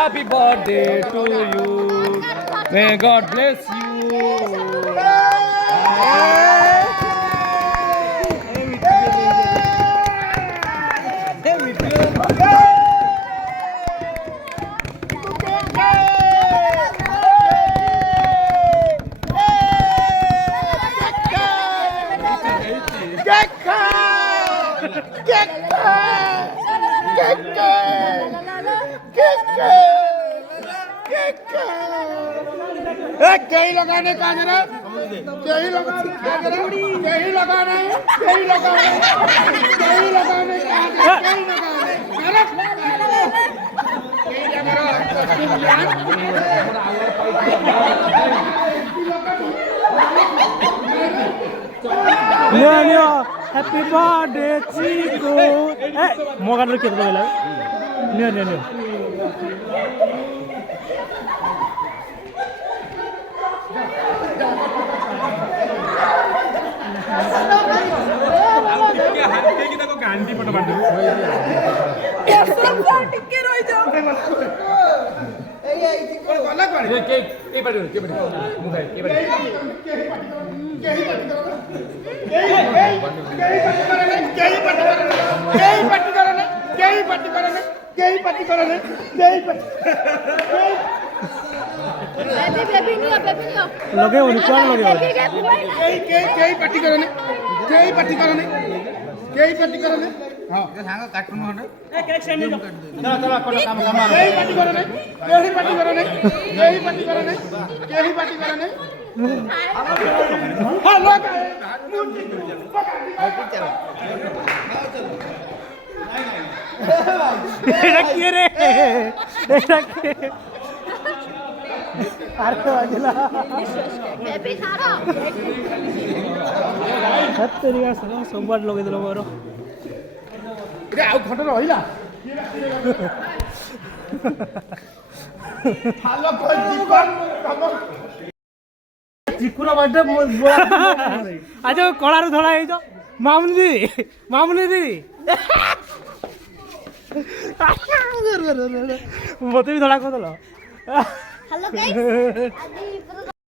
Happy birthday to you. May God bless you. कहीं लगाने का जरा कहीं लगाने का जरा कहीं लगाने कहीं लगाने कहीं लगाने का कहीं लगाने हैप्पी बर्थडे चिकू मो गाड़ी के बोला नियो गांधी पट बांध टिके रह जाओ गला कर के पड़ के पड़ मुखाई के पड़ लगे उन कौन लगे हां सांग काटून हटे केक सेंड चला चला कोटा काम काम केही पार्टी करने केही पार्टी करने केही पार्टी करने केही पार्टी करने हां लोग एटा के रे एटा के आरके वाजला बेबी थारो सत्तरिया सोमवार लगे दिलो मोर रे आउ खट रहिला हालो कोई जीवन चिकुरा बर्थडे आज कलार धड़ा है मामूली दीदी मत भी धड़ा कर हेलो गाइस